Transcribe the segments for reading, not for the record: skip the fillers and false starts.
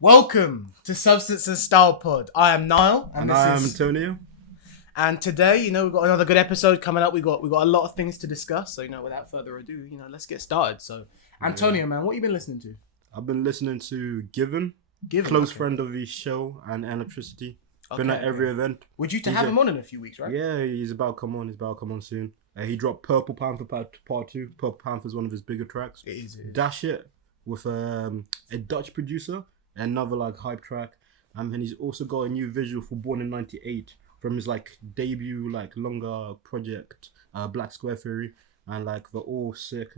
Welcome to Substance and Style Pod. I am Niall, and I am Antonio. And today, we've got another good episode coming up. We got a lot of things to discuss. So, without further ado, let's get started. So, Antonio, man, what have you been listening to? I've been listening to Given, close friend of the show, and Electricity. Been at every event. Would you have him on in a few weeks, right? Yeah, he's about to come on. He's about to come on soon. He dropped Purple Panther Part 2. Purple Panther is one of his bigger tracks. It is. Dash It with a Dutch producer. Another hype track, and then he's also got a new visual for Born in '98 from his debut longer project, Black Square Theory, and they're all sick.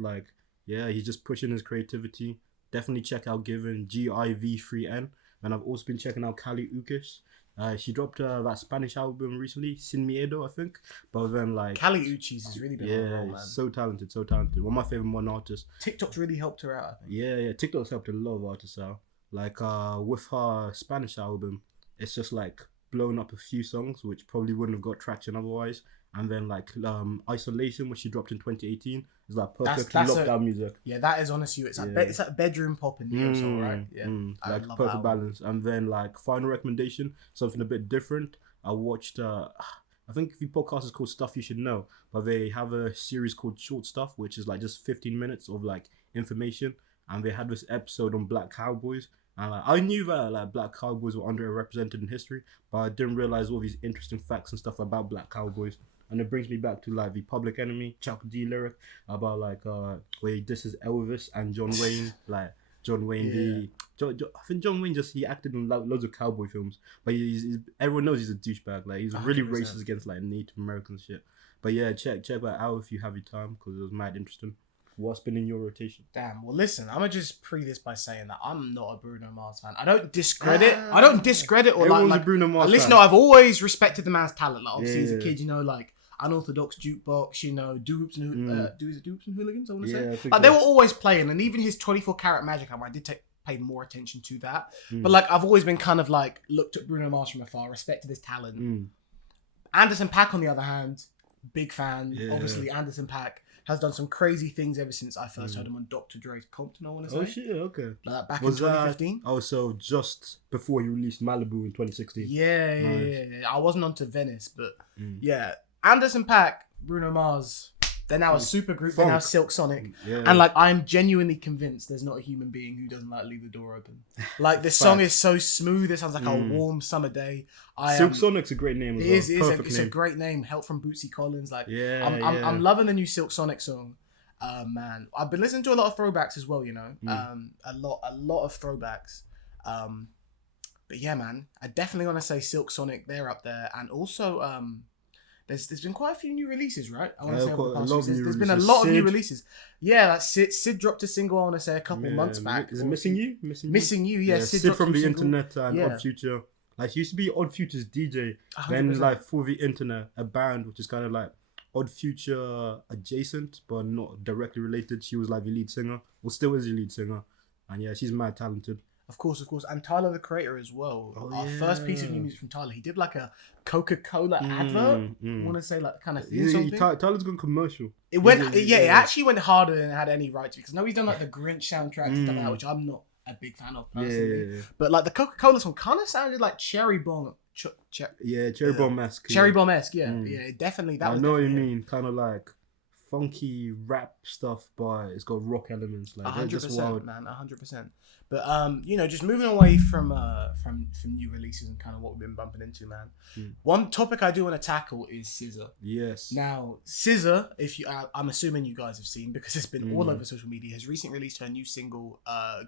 He's just pushing his creativity. Definitely check out Given, GIV3N, and I've also been checking out Kali Uchis. She dropped that Spanish album recently, Sin Miedo, I think. But then Kali Uchis has really been on the roll, man. so talented. One of my favorite modern artists. TikTok's really helped her out, I think. Yeah, TikTok's helped a lot of artists out. With her Spanish album, it's just blown up a few songs which probably wouldn't have got traction otherwise. And then Isolation, which she dropped in 2018, is perfectly lockdown music. Yeah, that is honestly, it's it's like bedroom pop in the song, right? Yeah, I love perfect balance. And then final recommendation, something a bit different. I watched I think the podcast is called Stuff You Should Know, but they have a series called Short Stuff, which is just 15 minutes of information. And they had this episode on Black Cowboys. And I knew that Black Cowboys were underrepresented in history, but I didn't realize all these interesting facts and stuff about Black Cowboys. And it brings me back to the Public Enemy, Chuck D lyric about where he disses Elvis and John Wayne. John Wayne, I think John Wayne he acted in loads of cowboy films, but everyone knows he's a douchebag. He's 100%. Really racist against Native Americans shit. But yeah, check that out if you have your time, because it was mad interesting. What's been in your rotation? Damn. Well, listen, I'm gonna just pre this by saying that I'm not a Bruno Mars fan. I don't discredit or everyone's a Bruno Mars fan. Listen, I've always respected the man's talent. Obviously, as a kid, Unorthodox Jukebox, Doops and Hooligans, I want to say. They were always playing, and even his 24 Karat Magic album, I did pay more attention to that. But I've always been kind of looked at Bruno Mars from afar, respected his talent. Anderson .Paak, on the other hand, big fan. Yeah. Obviously, Anderson .Paak has done some crazy things ever since I first heard him on Dr. Dre's Compton, I want to say. Oh shit, okay. Back in 2015. So just before he released Malibu in 2016. Yeah. I wasn't onto Venice, but yeah. Anderson .Paak, Bruno Mars, they're now a super group. They're now Silk Sonic. Yeah. And I'm genuinely convinced there's not a human being who doesn't leave the door open. This song is so smooth. It sounds like a warm summer day. Silk Sonic's a great name as well. It's a great name. Help from Bootsy Collins. I'm loving the new Silk Sonic song. Man, I've been listening to a lot of throwbacks as well. A lot of throwbacks. But yeah, man, I definitely want to say Silk Sonic. They're up there, and also There's been quite a few new releases, right? I want to say there's been a lot of new releases. Yeah, Sid dropped a single, I want to say, a couple months back. Is it Missing You? Missing You, yeah. Sid from the internet and Odd Future. He used to be Odd Future's DJ. 100%. Then for the internet, a band which is kind of Odd Future adjacent, but not directly related. She was the lead singer, or still is the lead singer. And yeah, she's mad talented. Of course. And Tyler, the Creator as well. Our first piece of new music from Tyler. He did a Coca-Cola advert. I want to say kind of theme something. Tyler's gone commercial. It actually went harder than it had any right to. Because now he's done the Grinch soundtrack and stuff like that, which I'm not a big fan of personally. Yeah. But the Coca-Cola song kind of sounded like Cherry Bomb. Cherry Bomb-esque. Cherry Bomb-esque, yeah. Yeah, definitely. I know what you mean. Kind of funky rap stuff, but it's got rock elements. 100%, man, 100%. But just moving away from new releases and kind of what we've been bumping into, man. One topic I do want to tackle is SZA. Yes. Now, SZA, I'm assuming you guys have seen because it's been all over social media, has recently released her new single,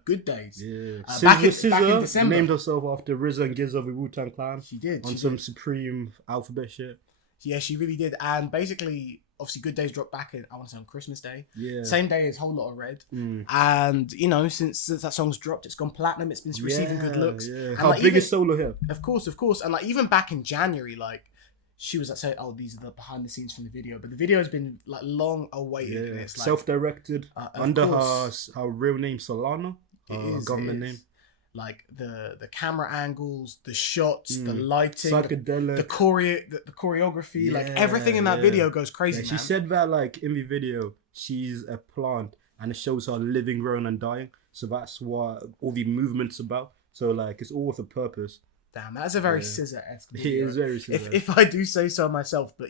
"Good Days." Yeah. Back in December. Named herself after RZA and GZA of the Wu-Tang Clan. She did. On some Supreme alphabet shit. Yeah, she really did. And basically, obviously, Good Days dropped back I want to say on Christmas Day. Yeah. Same day as Whole Lot of Red. And, since that song's dropped, it's gone platinum. It's been receiving good looks. Yeah. And her biggest solo hit. Of course. And even back in January, she was saying, "Oh, these are the behind the scenes from the video," but the video has been long awaited. Yeah. And it's self-directed under her real name, Solana, her government name. like the camera angles, the shots, the lighting, psychedelic, the choreography, like everything in that video goes crazy. She said that like in the video, she's a plant and it shows her living, growing, and dying. So that's what all the movement's about. So like it's all with a purpose. Damn, that's a very SZA-esque video. It is very SZA. If I do say so myself, but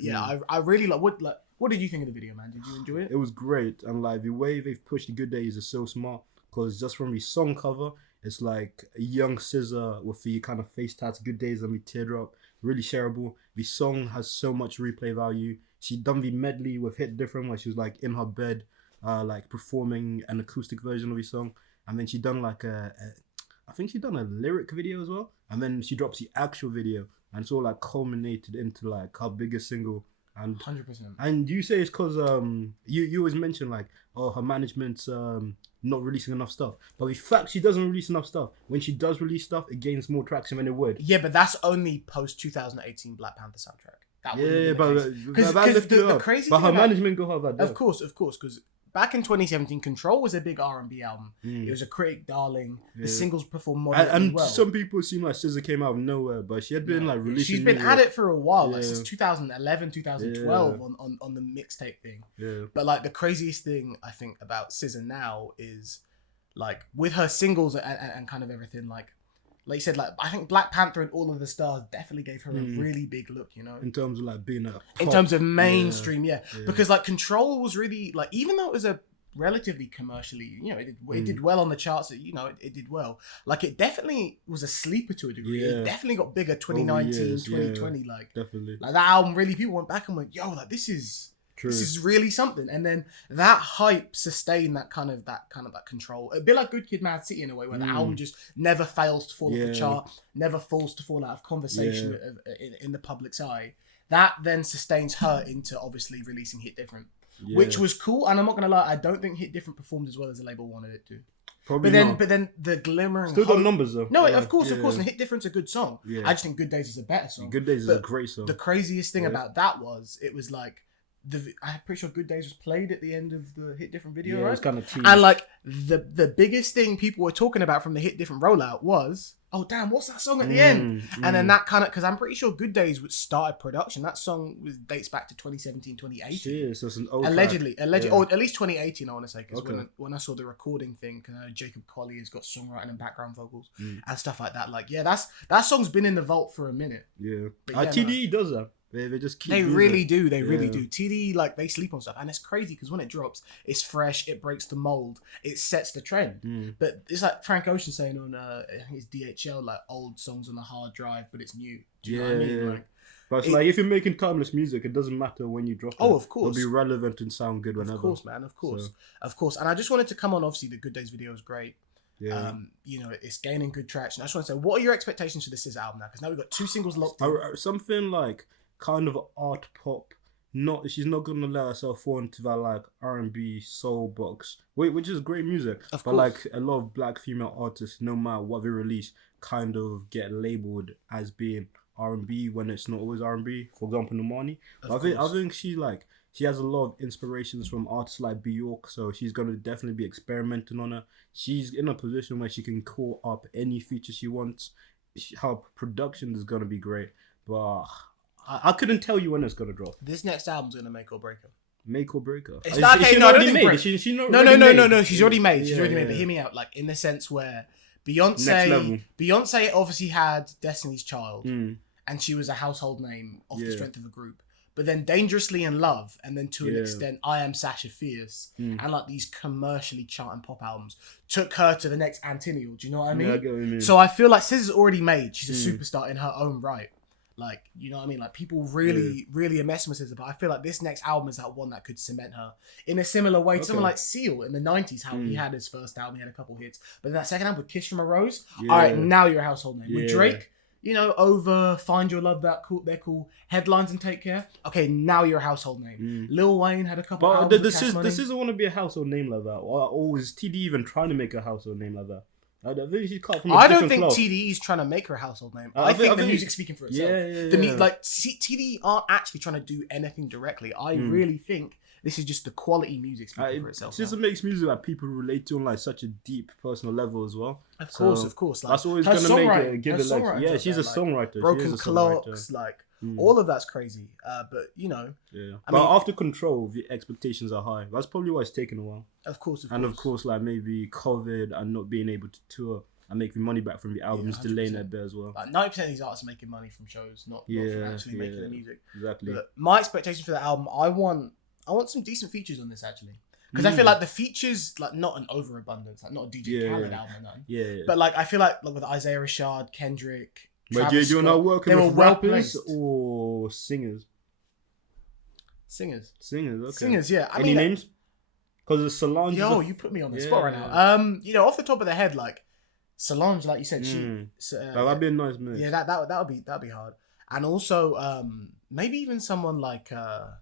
I really like. What did you think of the video, man? Did you enjoy it? It was great, and like the way they've pushed the Good Days is so smart. Because just from the song cover, it's like a young SZA with the kind of face tats, Good Days, and the teardrop. Really shareable. The song has so much replay value. She done the medley with Hit Different, where she was like in her bed, like performing an acoustic version of the song, and then she done like I think she done a lyric video as well, and then she drops the actual video, and it's all like culminated into like her biggest single. And 100%. And you say it's because you always mention like, oh, her management's not releasing enough stuff, but the fact she doesn't release enough stuff, when she does release stuff, it gains more traction than it would. Yeah, but that's only post 2018 Black Panther soundtrack. That but the crazy but thing her management got her that. Of course, because back in 2017, Control was a big R&B album. It was a critic darling. The singles performed moderately well. And some people seem like SZA came out of nowhere, but she had been like releasing. She's been at it for a while, like since 2011, 2012 on the mixtape thing. Yeah. But like the craziest thing I think about SZA now is like with her singles and kind of everything, like you said, like I think Black Panther and All of the Stars definitely gave her a really big look, you know, in terms of like being in terms of mainstream, because like Control was really like, even though it was a relatively commercially, you know, it did well on the charts, you know, it did well, like it definitely was a sleeper to a degree. It definitely got bigger 2019, 2020, like definitely, like that album really, people went back and went, yo, like this is really something. And then that hype sustained that kind of Control, a bit like Good Kid, Mad City in a way, where the album just never fails to fall off the chart, never falls to fall out of conversation in the public's eye. That then sustains her into obviously releasing Hit Different, which was cool. And I'm not gonna lie, I don't think Hit Different performed as well as the label wanted it to. Probably but then the glimmering still got numbers though. No, of course, and Hit Different's a good song. I just think Good Days is a better song. Good Days is a great song. The craziest thing about that was it was like, I'm pretty sure Good Days was played at the end of the Hit Different video, right? It was kind of teased. And like the biggest thing people were talking about from the Hit Different rollout was, oh damn, what's that song at the end? And then that kind of, because I'm pretty sure Good Days started production. That song dates back to 2017, 2018. Shit, so it's an old allegedly, or at least 2018, I want to say, because when I saw the recording thing, Jacob Collier has got songwriting and background vocals and stuff like that. Like, yeah, that song's been in the vault for a minute. Yeah, TDE does that. They just keep. They really do. They really do. TD, like, they sleep on stuff, and it's crazy because when it drops, it's fresh. It breaks the mold. It sets the trend. But it's like Frank Ocean saying on, I think it's DHL, like old songs on the hard drive, but it's new. Do you know what I mean? Like, but it's like if you're making timeless music, it doesn't matter when you drop it. Oh, of course. It'll be relevant and sound good whenever. Of course, man. Of course. And I just wanted to come on. Obviously, the Good Days video is great. Yeah. You know, it's gaining good traction. I just want to say, what are your expectations for the SZA album now? Because now we've got 2 singles locked in. Something like kind of art pop. She's not gonna let herself fall into that like R&B soul box, which is great music. Of course. Like a lot of black female artists, no matter what they release, kind of get labeled as being R&B when it's not always R&B. For example, Normani. I think she has a lot of inspirations from artists like Devieaux, so she's gonna definitely be experimenting on her. She's in a position where she can call up any feature she wants. Her production is gonna be great, but I couldn't tell you when it's gonna drop. This next album's gonna make or break her. Make or break her. It's not okay. No, I don't think break. She's not no. She's already made. She's already made. But hear me out. Like in the sense where Beyonce obviously had Destiny's Child, and she was a household name off the strength of a group. But then Dangerously in Love, and then to an extent, I Am Sasha Fierce, and like these commercially charting pop albums took her to the next Antennial. Do you know what I mean? Yeah, I get what you mean. So I feel like SZA's already made. She's a superstar in her own right. Like, you know what I mean? Like, people really are messing with SZA, but I feel like this next album is that one that could cement her in a similar way to someone like Seal in the 90s, how he had his first album, he had a couple hits. But then that second album with Kiss from a Rose, all right, now you're a household name. With Drake, you know, over Find Your Love, they're cool. Headlines and Take Care. Okay, now you're a household name. Lil Wayne had a couple albums with Cash Money. This doesn't want to be a household name like that. Or is TD even trying to make a household name like that? I don't think TDE is trying to make her a household name. I think the music's speaking for itself. Yeah. Like TDE aren't actually trying to do anything directly. I really think This is just the quality music speaking for itself. It just makes music that people relate to on like such a deep personal level as well. Of course. Like, that's always going to make it give it like, yeah, she's a songwriter. Broken Clocks, like all of that's crazy. But you know, but after Control, the expectations are high. That's probably why it's taken a while. Of course. Of course, like maybe COVID and not being able to tour and make the money back from the album is delaying it a bit as well. Like 90% of these artists are making money from shows, not from actually making the music. Exactly. But my expectation for the album, I want some decent features on this actually. Because I feel like the features, like not an overabundance, like not a DJ Khaled album or nothing. Yeah. But like I feel like with Isaiah Rashad, Kendrick, but do you know working with rappers or singers? Singers, okay. Singers, yeah. Any names? Because Solange. Yo, you put me on the spot right now. You know, off the top of the head, like Solange, like you said, that'd be a nice move. Yeah, that'd be hard. And also, maybe even someone like a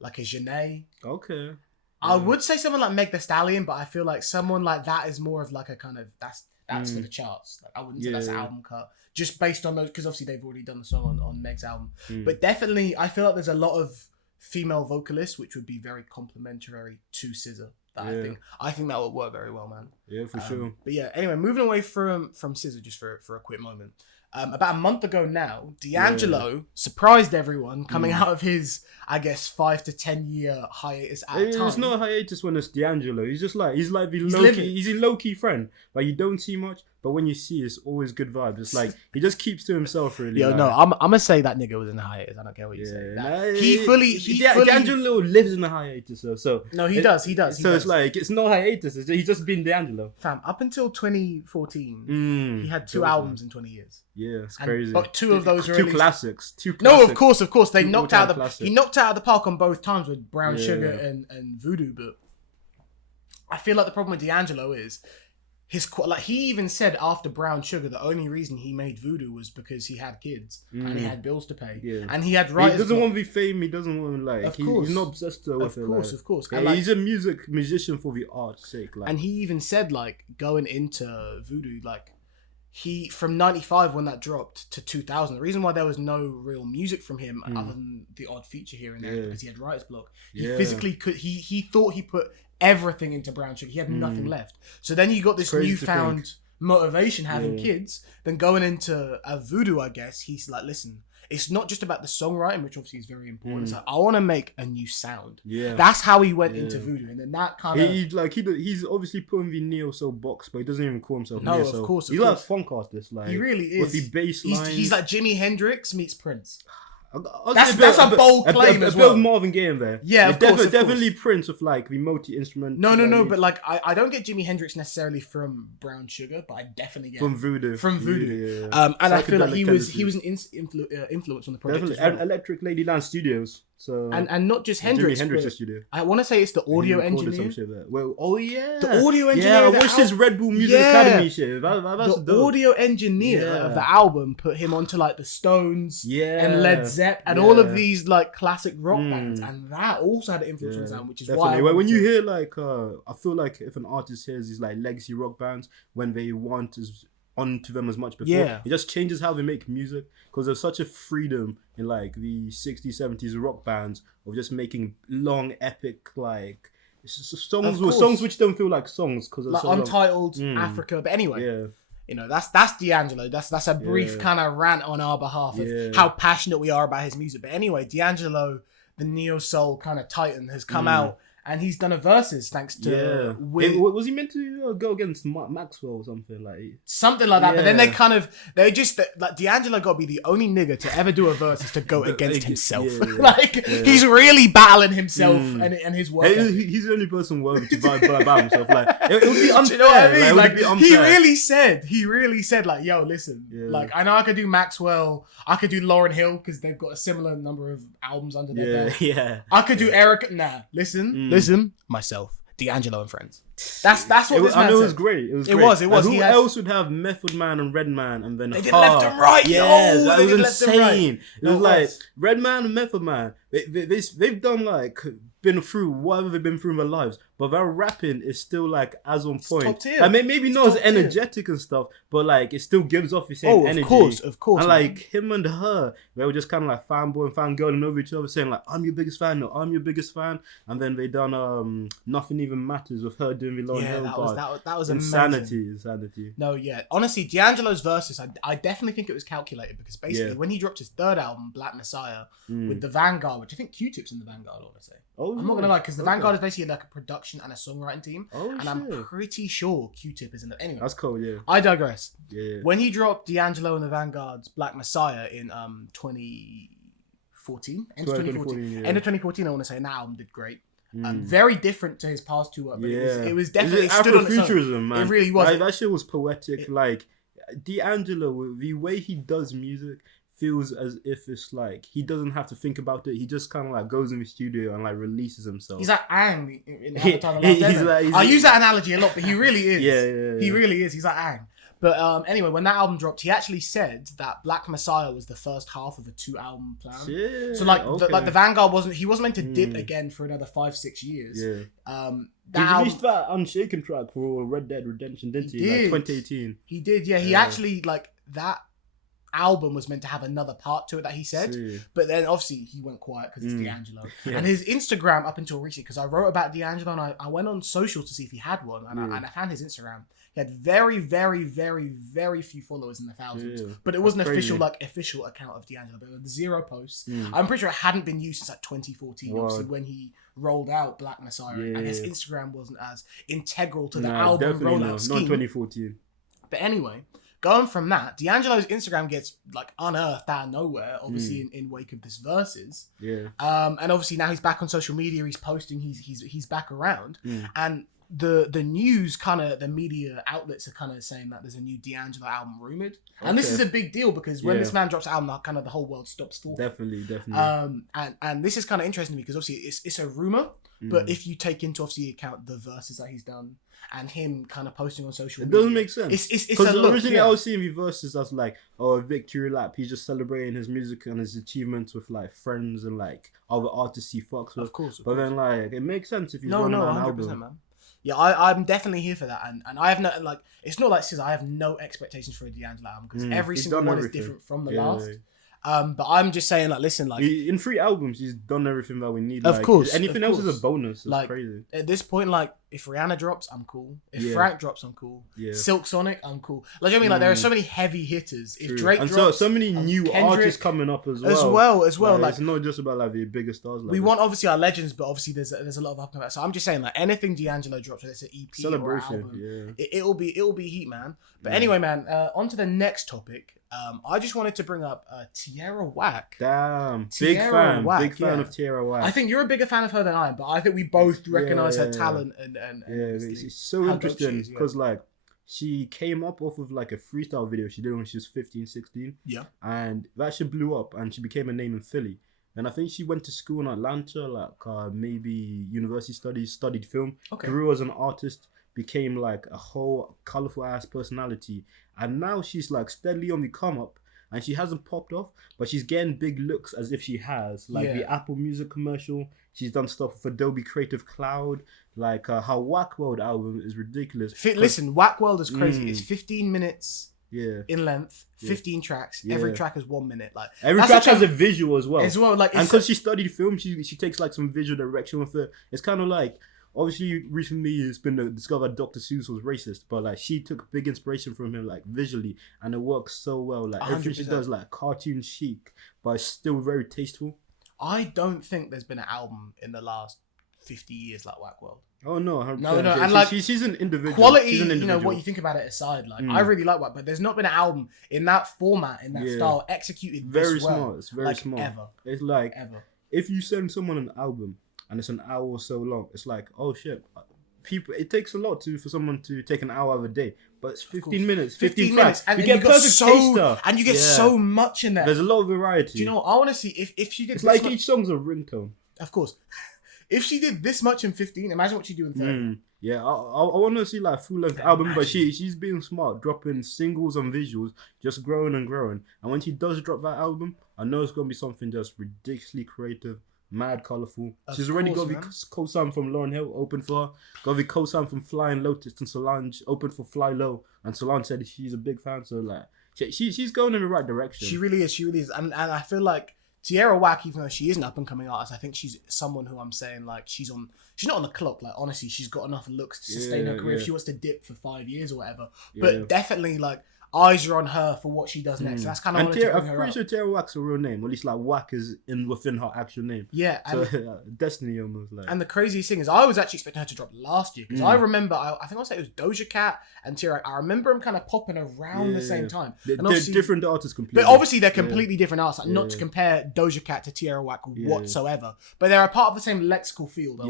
Janae. Okay. I would say someone like Meg Thee Stallion, but I feel like someone like that is more of like a kind of that's for the charts. Like, I wouldn't say that's an album cut, just based on those, because obviously they've already done the song on Meg's album. But definitely, I feel like there's a lot of female vocalists which would be very complimentary to SZA. I think that would work very well, man. Yeah, for sure. But yeah, anyway, moving away from SZA just for a quick moment. About a month ago now, D'Angelo surprised everyone coming out of his, I guess, 5 to 10 year hiatus at a time. It's not a hiatus when it's D'Angelo. He's like he's a low-key friend. Like, you don't see much, but when you see, it's always good vibes. It's like he just keeps to himself, really. Yo, no, I'm gonna say that nigga was in a hiatus. I don't care what you say. He fully D'Angelo lives in a hiatus, so no, he does. It's like it's not hiatus. He's just been D'Angelo. Fam, up until 2014, he had 2 albums in 20 years. Yeah, it's crazy. But 2 of those were two classics. No, of course. They knocked out he knocked out of the park on both times with Brown Sugar and Voodoo. But I feel like the problem with D'Angelo is he even said after Brown Sugar the only reason he made Voodoo was because he had kids and he had bills to pay and he had writers. He doesn't want to be fame. He doesn't want he's not obsessed with it. Of course. And he's a musician for the art's sake. And he even said going into Voodoo he from 95 when that dropped to 2000. The reason why there was no real music from him other than the odd feature here and there because he had writer's block. He physically could. He thought he put everything into Brown Sugar. He had nothing left. So then he got this newfound motivation having kids. Then going into a Voodoo, I guess he's like, listen, it's not just about the songwriting, which obviously is very important. It's like, I want to make a new sound. Yeah, that's how he went into Voodoo, and then that kind of he's obviously putting the neo soul box, but he doesn't even call himself neo soul. Of course, he's like a funk artist. Like, he really is. With the bass line, he's like Jimi Hendrix meets Prince. That's a bold claim as well. A bit of Marvin Gaye in there. Yeah, of course, definitely Prince with like the multi-instrument. No, but like I don't get Jimi Hendrix necessarily from Brown Sugar, but I definitely get from Voodoo. Yeah. And I feel like he was an influence on the project. Definitely, and Electric Ladyland Studios. So and not just Hendrix. Studio. I want to say it's the audio engineer. The audio engineer. Yeah, I watched his Red Bull Music Academy shit. That's the audio engineer of the album put him onto like the Stones and Led Zepp and all of these like classic rock bands, and that also had an influence on the sound, which is why when you hear like I feel like if an artist hears these like legacy rock bands when they want onto them as much before, it just changes how they make music, because there's such a freedom in like the 60s 70s rock bands of just making long epic like songs which don't feel like songs because like Untitled, Africa. But anyway, you know, that's D'Angelo. That's a brief kind of rant on our behalf of how passionate we are about his music. But anyway, D'Angelo, the neo soul kind of titan, has come out. And he's done a Verzuz thanks to... was he meant to go against Maxwell or something like that? But then they just... Like, D'Angelo got to be the only nigga to ever do a Verzuz to go against himself. He's really battling himself and his work. He's the only person worthy to battle himself. Like, it would be unfair. Do you know what I mean? Like, he really said, like, yo, listen, like, I know I could do Maxwell, I could do Lauryn Hill, because they've got a similar number of albums under their belt. Yeah. I could do Eric... Nah, listen, myself, D'Angelo and friends. That's what this man said. It was great. It was. Who else would have Method Man and Redman and then they did left and right? Yeah, that was insane. It was like Redman and Method Man. They've done like been through whatever they've been through in their lives, but that rapping is still like as on point. Top tier. I mean, maybe not as energetic and stuff, but like it still gives off the same energy. Of course. And like him and her, they were just kind of like fanboy and fangirling over each other, saying like, "I'm your biggest fan," no, "I'm your biggest fan," and then they done "Nothing Even Matters" with her doing the long hair. That was insanity. No, yeah. Honestly, D'Angelo's verses, I definitely think it was calculated because basically when he dropped his third album, Black Messiah, with the Vanguard, which I think Q-Tip's in the Vanguard, I want to say. I'm not gonna lie, because the Vanguard is basically like a production and a songwriting team, and I'm pretty sure Q-Tip is in it. Anyway, that's cool. Yeah, I digress. Yeah. When he dropped D'Angelo and the Vanguard's Black Messiah in 2014, end of 2014, I want to say, and that album did great. Very different to his past two work, but it was definitely stood on its own. Man. It really was. Like, that shit was poetic. Like D'Angelo, the way he does music feels as if it's like he doesn't have to think about it. He just kind of like goes in the studio and like releases himself. He's like Ang in Avatar: The Last Airbender. I use that analogy a lot, but he really is. Yeah. He really is. He's like Ang. But anyway, when that album dropped, he actually said that Black Messiah was the first half of a 2-album plan. Shit, so the Vanguard wasn't meant to dip again for another 5-6 years. Yeah. He released that Unshaken track for Red Dead Redemption, didn't he? Like 2018. He did, yeah. He actually like that album was meant to have another part to it that he said, but then obviously he went quiet because it's D'Angelo. And his Instagram up until recently, because I wrote about D'Angelo and I went on social to see if he had one, and I found his Instagram. He had very, very, very, very few followers in the thousands, but it wasn't official account of D'Angelo. But there were 0 posts. I'm pretty sure it hadn't been used since like 2014, obviously when he rolled out Black Messiah, and his Instagram wasn't as integral to the album rollout scheme. Not 2014. But anyway, going from that, D'Angelo's Instagram gets like unearthed out of nowhere, obviously in wake of this Verzuz. Yeah. And obviously now he's back on social media. He's posting. He's back around. And the news kind of the media outlets are kind of saying that there's a new D'Angelo album rumored, and this is a big deal because when this man drops an album, kind of the whole world stops talking. Definitely. And this is kind of interesting because obviously it's a rumor, but if you take into obviously account the verses that he's done and him kind of posting on social media, it doesn't make sense. It's because originally I was seeing the verses as like, a victory lap. He's just celebrating his music and his achievements with like friends and like other artists he fucks with. Of course. But then like it makes sense if he's running an 100%, album. Man. Yeah, I'm definitely here for that, and I have no like. It's not like SZA. I have no expectations for a D'Angelo album because every single one is different from the last. But I'm just saying, like, listen, like in 3 albums, he's done everything that we need. Of course, anything else is a bonus. It's like, crazy. At this point, like, if Rihanna drops, I'm cool. If Frank drops, I'm cool. Silk Sonic, I'm cool. Like, I mean, like, there are so many heavy hitters. If Drake drops, so many new Kendrick, artists coming up as well. Like, it's not just about like the biggest stars. Like we want obviously our legends, but obviously there's a lot of up and back. So I'm just saying, like, anything D'Angelo drops, whether it's an EP celebration, or album, it'll be heat, man. But anyway, man, on to the next topic. I just wanted to bring up Tierra Whack. Damn, big fan of Tierra Whack. I think you're a bigger fan of her than I am, but I think we both recognize her talent and it's so interesting because like she came up off of like a freestyle video she did when she was 15, 16. Yeah, and that shit blew up and she became a name in Philly. And I think she went to school in Atlanta, like maybe university studies, studied film, grew as an artist, became like a whole colorful ass personality, and now she's like steadily on the come up, and she hasn't popped off, but she's getting big looks as if she has. Like the Apple Music commercial, she's done stuff with Adobe Creative Cloud. Like her Whack World album is ridiculous. Listen, Whack World is crazy. It's 15 minutes. In length, 15 tracks. Every track is 1 minute. Like every track has a visual as well. Like, and because she studied film, she takes like some visual direction with it. It's kind of like, obviously recently it's been discovered Dr. Seuss was racist, but like she took big inspiration from him like visually, and it works so well. Like everything she does, like cartoon chic, but it's still very tasteful. I don't think there's been an album in the last 50 years like Whack World. Oh no, no, and like she's an individual. Quality, you know what you think about it aside. Like I really like Whack, but there's not been an album in that format, in that style, executed very this well. smart. It's very smart. Ever. It's like if you send someone an album and it's an hour or so long, it's like, oh shit, people. It takes a lot for someone to take an hour of a day, but it's 15 minutes, 15 minutes, and you get perfect taster, and you get so much in there. There's a lot of variety. Do you know what I want to see? If she did, it's like each song's a ringtone. Of course. If she did this much in 15, imagine what she'd do in 30. Yeah, I want to see like full length album, but she's being smart, dropping singles and visuals, just growing and growing. And when she does drop that album, I know it's gonna be something just ridiculously creative mad colourful. She's already got the co-sign from Lauryn Hill, open for her. Got the co-sign from Flying Lotus and Solange, open for Fly Low. And Solange said she's a big fan, so like she's going in the right direction. She really is. And I feel like Tierra Whack, even though she is an up and coming artist, I think she's someone who I'm saying like she's not on the clock. Like honestly, she's got enough looks to sustain her career if she wants to dip for 5 years or whatever. But definitely like eyes are on her for what she does next. So that's kind of I'm pretty sure Tierra Whack's a real name, or at least like Whack is within her actual name. Yeah, so Destiny almost like. And the craziest thing is, I was actually expecting her to drop last year because I remember I think I was saying it was Doja Cat and Tierra. I remember them kind of popping around the same time. They're different artists completely. But obviously they're completely different artists. Like, not to compare Doja Cat to Tierra Whack whatsoever, but they're a part of the same lexical field.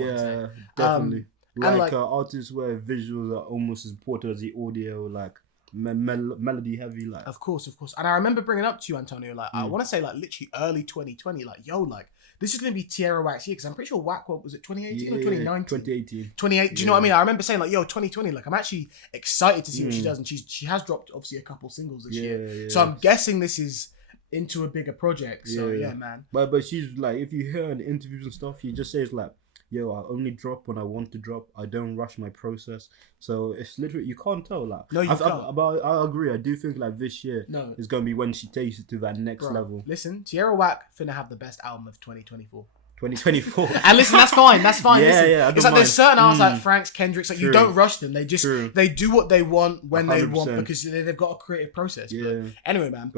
Definitely. Like artists where visuals are almost as important as the audio, like. Melody heavy, like of course. And I remember bringing up to you, Antonio, like I want to say like literally early 2020, like yo, like this is gonna be Tierra Whack's year because I'm pretty sure Whack was it 2018 or 2019? 2018. 28. Do you know what I mean? I remember saying like yo 2020, like I'm actually excited to see what she does, and she has dropped obviously a couple singles this year, so I'm guessing this is into a bigger project. So yeah man. But she's like, if you hear in interviews and stuff, she just says like, yo, I only drop when I want to drop. I don't rush my process. So it's literally, you can't tell. Like, no, you can't. But I agree. I do think like this year is going to be when she takes it to that next level. Listen, Tierra Whack finna have the best album of 2024. 2024. And listen, that's fine. That's fine. Yeah, it's like there's certain artists like Frank's, Kendrick's, like you don't rush them. They just they do what they want when 100%. They want because they've got a creative process. Yeah. But anyway, man,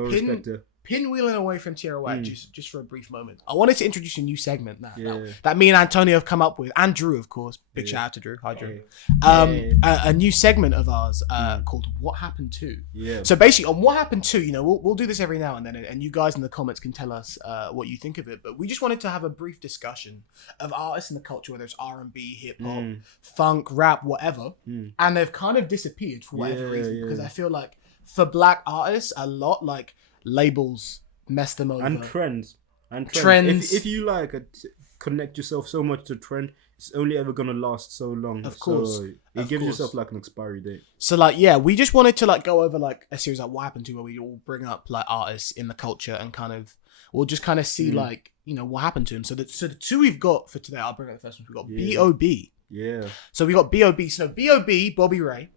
pinwheeling away from Tierra Whack just for a brief moment. I wanted to introduce a new segment that me and Antonio have come up with, and Drew, of course. Big shout out to Drew. Hi, Drew. A new segment of ours called "What Happened To." Yeah. So basically, on What Happened To, you know, we'll do this every now and then, and you guys in the comments can tell us what you think of it. But we just wanted to have a brief discussion of artists in the culture, whether it's R&B, hip hop, funk, rap, whatever, and they've kind of disappeared for whatever reason. Because I feel like for black artists, a lot like labels mess them over, and trends. If you like connect yourself so much to trend, it's only ever gonna last so long. Of course, so it gives yourself like an expiry date. So like we just wanted to like go over like a series like What Happened To, where we all bring up like artists in the culture and we'll just kind of see like you know what happened to them. So the two we've got for today, I'll bring up the first one. We've got B.O.B. Yeah. So we got B.O.B. So B.O.B. Bobby Ray.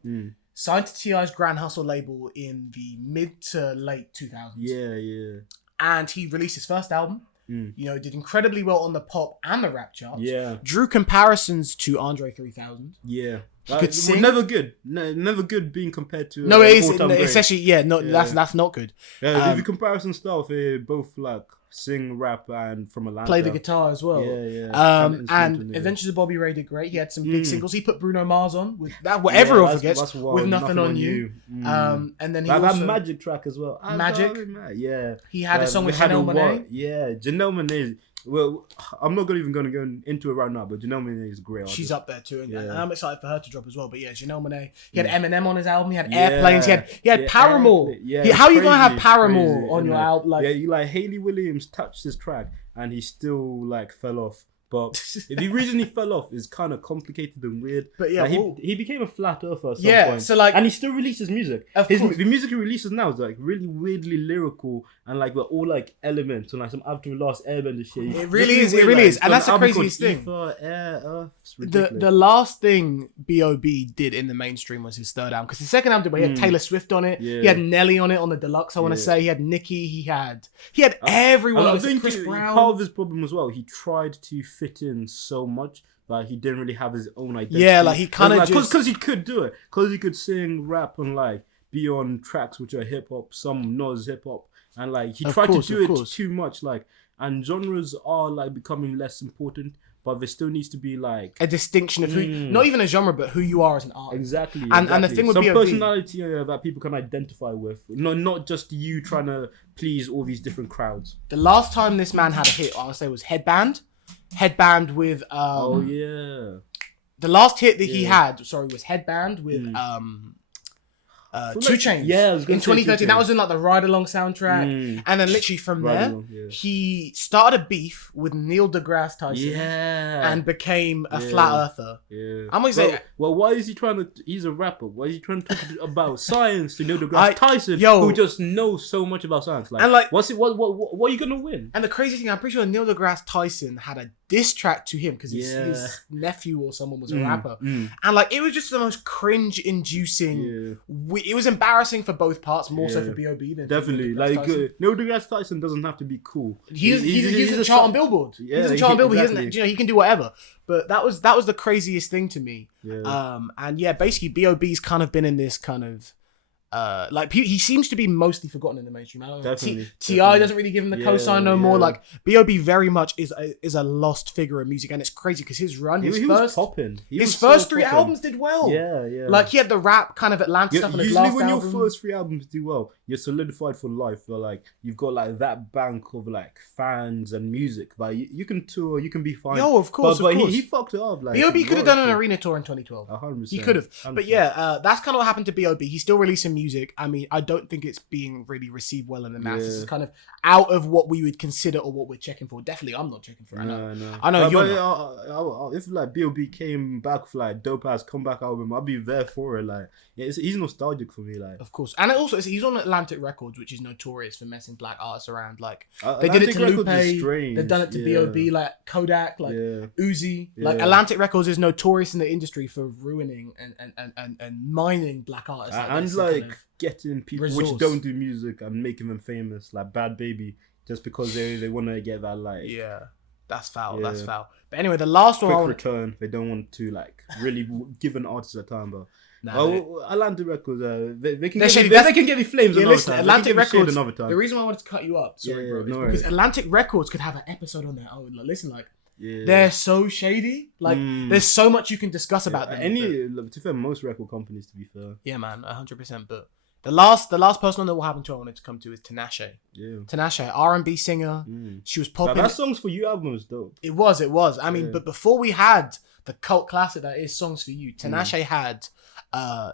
Signed to T.I.'s Grand Hustle label in the mid to late 2000s. Yeah. And he released his first album. You know, did incredibly well on the pop and the rap charts. Yeah. Drew comparisons to Andre 3000. Yeah. Could sing. Never good. Never good being compared to. No, it is. It's actually that's not good. Yeah, the comparison stuff. They both like sing, rap, and from Atlanta. Play the guitar as well. Yeah. And Adventures of Bobby Ray did great. He had some big singles. He put Bruno Mars on with that. What everyone forgets with Nothing on You. And then he also that Magic track as well. Magic. Yeah. He had a song with Janelle Monáe. Yeah, Janelle Monáe. Well, I'm not even going to go into it right now, but Janelle Monáe is a great artist. She's up there too, and I'm excited for her to drop as well. But yeah, Janelle Monáe. He had Eminem on his album. He had Airplanes. He had Paramore. How are you going to have Paramore on your album? Like, you like Hayley Williams touched his track, and he still like fell off. But the reason he fell off is kind of complicated and weird. But yeah, he became a flat earther at some point. So like, and he still releases music. The music he releases now is like really weirdly lyrical and like we're all like elements and like some Avatar Last Airbender shit. It really is, and that's the craziest thing. The last thing B.O.B. did in the mainstream was his third album, because his second album he had Taylor Swift on it. He had Nelly on it on the deluxe. I want to say he had Nicki. He had everyone. I think Chris Brown. Part of his problem as well, he tried to fit in so much, like he didn't really have his own identity. Yeah, like he kind of like, because he could do it, because he could sing, rap, and like be on tracks which are hip hop, some not as hip hop, and like he tried to do it too much, like, and genres are like becoming less important, but there still needs to be like a distinction of who, not even a genre, but who you are as an artist. Exactly. And the thing with some B.O.B. personality that people can identify with, not just you trying to please all these different crowds. The last time this man had a hit, I would say, was Headband with the last hit that he had was Headband with 2 Chainz. Yeah, I was in 2013. That was in like the Ride Along soundtrack, and then literally from there, he started a beef with Neil deGrasse Tyson, and became a flat earther. Yeah, I'm gonna say, well, why is he trying to? He's a rapper. Why is he trying to talk about science to Neil deGrasse Tyson, who just knows so much about science? Like, and like, what are you gonna win? And the crazy thing, I'm pretty sure Neil deGrasse Tyson had a diss track to him because his nephew or someone was a rapper, and like it was just the most cringe-inducing. It was embarrassing for both parts, more so for B.O.B. than definitely. Like Neil deGrasse Tyson doesn't have to be cool. He's a chart on Billboard. Yeah, he's a chart on Billboard. Exactly. He doesn't, he can do whatever. But that was the craziest thing to me. And basically B.O.B's kind of been in this kind of. Like he seems to be mostly forgotten in the mainstream. I don't know. T.I. doesn't really give him the cosign no more. Like B.O.B. very much is a lost figure of music, and it's crazy because his run, he was popping. His first 3 albums did well. Yeah. Like he had the rap kind of Atlanta stuff on his last album. Usually when your first 3 albums do well, you're solidified for life. Or like you've got like that bank of like fans and music. Like you can tour, you can be fine. Yo, of course. But he fucked it up. Like B.O.B. could have done an arena tour in 2012. 100%. He could have. But that's kind of what happened to B.O.B. He's still releasing music. I mean, I don't think it's being really received well in the masses. It's kind of out of what we would consider or what we're checking for. Definitely, I'm not checking for it. I know you're not. If like B.O.B. came back for like dope ass comeback album, I'd be there for it. Like, he's nostalgic for me. Like, of course, and also he's on Atlantic Records, which is notorious for messing black artists around. Like, they did it to Lupe. They've done it to B.O.B. Like Kodak, like Uzi. Like Atlantic Records is notorious in the industry for ruining and mining black artists. And like getting people which don't do music and making them famous, like Bad Baby, just because they want to get that like. Yeah, that's foul. Yeah. That's foul. But anyway, the last one. Quick return. They don't want to like really give an artist a time, but. Atlantic Records, they can get the flames another time. Atlantic Records. The reason why I wanted to cut you up, sorry, bro, is because Atlantic Records could have an episode on their own. Like, listen, like. They're so shady. Like, there's so much you can discuss about them. To be fair, most record companies, to be fair. Yeah, man, 100%. But the last person that will happen to I wanted to come to is Tinashe. Yeah. Tinashe, R&B singer. She was popping. That Songs for You album was dope. It was. I mean, but before we had the cult classic that is Songs for You, Tinashe had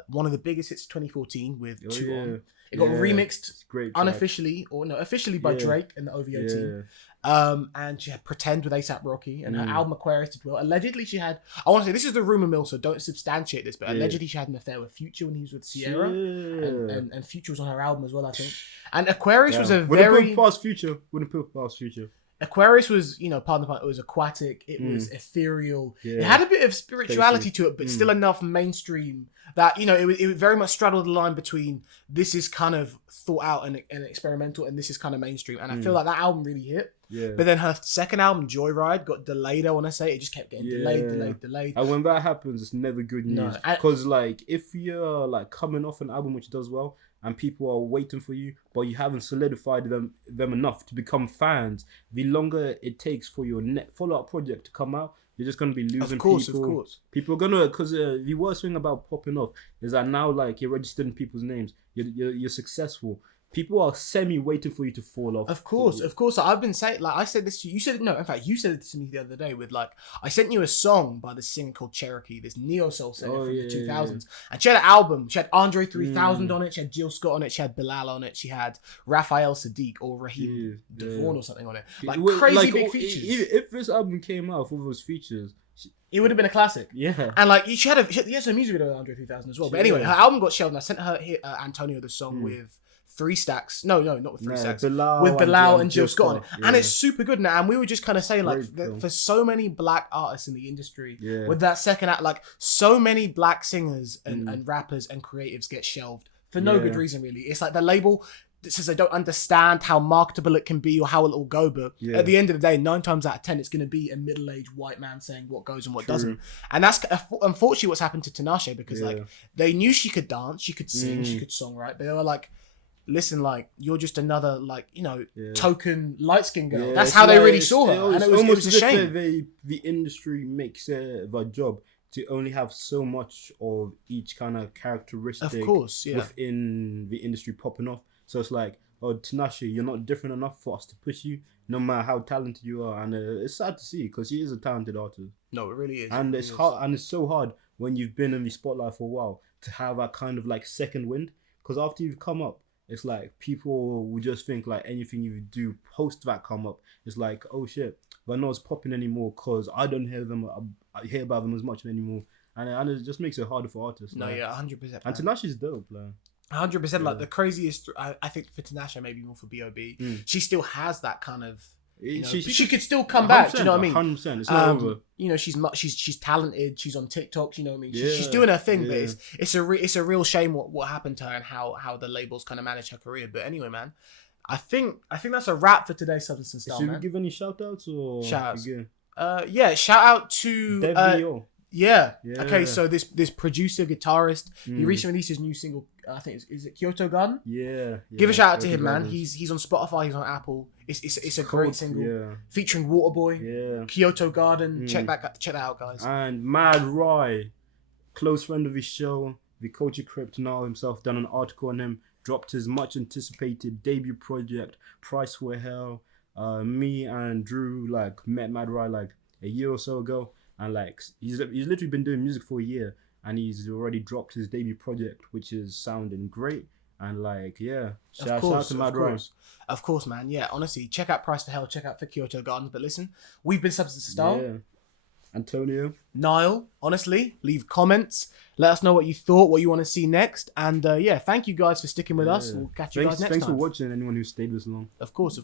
one of the biggest hits of 2014 with 2 On. It got remixed unofficially, or no, officially by Drake and the OVO team. And she had Pretend with A$AP Rocky, and her album Aquarius did well. Allegedly, she had, I want to say, this is the rumor mill, so don't substantiate this, but allegedly she had an affair with Future when he was with Sierra, and Future was on her album as well, I think. And Aquarius was a Wouldn't put past Future. Aquarius was, pardon the pun, it was aquatic, it was ethereal. It had a bit of spirituality to it, but still enough mainstream that, it very much straddled the line between this is kind of thought out and experimental, and this is kind of mainstream. And I feel like that album really hit. Yeah. But then her second album, Joyride, got delayed, I want to say. It just kept getting delayed. And when that happens, it's never good news. Because, like, if you're, like, coming off an album which does well, and people are waiting for you, but you haven't solidified them enough to become fans, the longer it takes for your follow-up project to come out, you're just going to be losing people. Of course. People are going to, because the worst thing about popping off is that now, like, you're registered in people's names. You're successful. People are waiting for you to fall off. Of course. I've been saying, like, I said this to you. You said, no, in fact, you said it to me the other day with, like, I sent you a song by this singer called Cherokee, this neo-soul singer from the 2000s. Yeah. And she had an album. She had Andre 3000 on it. She had Jill Scott on it. She had Bilal on it. She had Raphael Sadiq or Raheem Devon or something on it. Like, crazy big features. If this album came out with all those features, it would have been a classic. Yeah. And, like, she had some music video with Andre 3000 as well. But anyway, her album got shelved, and I sent her Antonio the song with 3 Stacks. No, not with 3 Stacks. With Bilal and Jill Scott on it. Yeah. And it's super good now. And we were just kind of saying, like, for so many black artists in the industry, with that second act, like, so many black singers and rappers and creatives get shelved for no good reason, really. It's like the label says they don't understand how marketable it can be or how it'll go, but at the end of the day, 9 times out of 10, it's going to be a middle-aged white man saying what goes and what doesn't. And that's unfortunately what's happened to Tinashe, because like they knew she could dance, she could sing, she could songwrite, but they were like, listen, like, you're just another, like, token light-skinned girl. That's how they really saw her. And it was a shame. The industry makes it their job to only have so much of each kind of characteristic within the industry popping off. So it's like, oh, Tinashe, you're not different enough for us to push you, no matter how talented you are. And it's sad to see, because she is a talented artist. No, it really is. And it's hard, and it's so hard when you've been in the spotlight for a while to have that kind of like second wind, because after you've come up, it's like people will just think like anything you do post that come up, it's like, oh shit, but no, it's popping anymore because I don't hear them, I hear about them as much anymore, and it just makes it harder for artists. No, like. yeah, 100%. And Tinashe's dope, like. 100%. Like the craziest, I think for Tinashe, maybe more for B.O.B. She still has that kind of. You know, she could still come back. Do you know what I mean? 100%. It's not over. You know, she's talented. She's on TikTok. You know what I mean? She's doing her thing, but it's a real shame what happened to her and how the labels kind of managed her career. But anyway, man, I think that's a wrap for today's Substance and Style. Should we give any shout outs or shout outs? Yeah, shout out to Devieaux. Yeah. Okay, so this producer, guitarist, he recently released his new single. I think is it Kyoto Garden? Yeah. Give a shout out to him, man. He's on Spotify. He's on Apple. It's a great single. Featuring Waterboy. Yeah. Kyoto Garden. Check that out, guys. And Mad Roy, close friend of his show, the Culture Crypt now himself, done an article on him. Dropped his much anticipated debut project, Price for Hell. Me and Drew like met Mad Roy like a year or so ago. And like he's literally been doing music for a year, and he's already dropped his debut project, which is sounding great. And like, yeah, shout out to Mad Rose. Of course, man. Yeah, honestly, check out Price for Hell, check out for Kyoto Gardens. But listen, we've been Substance and Style. Yeah. Antonio, Niall, honestly, leave comments. Let us know what you thought, what you want to see next. And yeah, thank you guys for sticking with us. We'll catch you guys next time. Thanks for watching, anyone who stayed this long. Of course.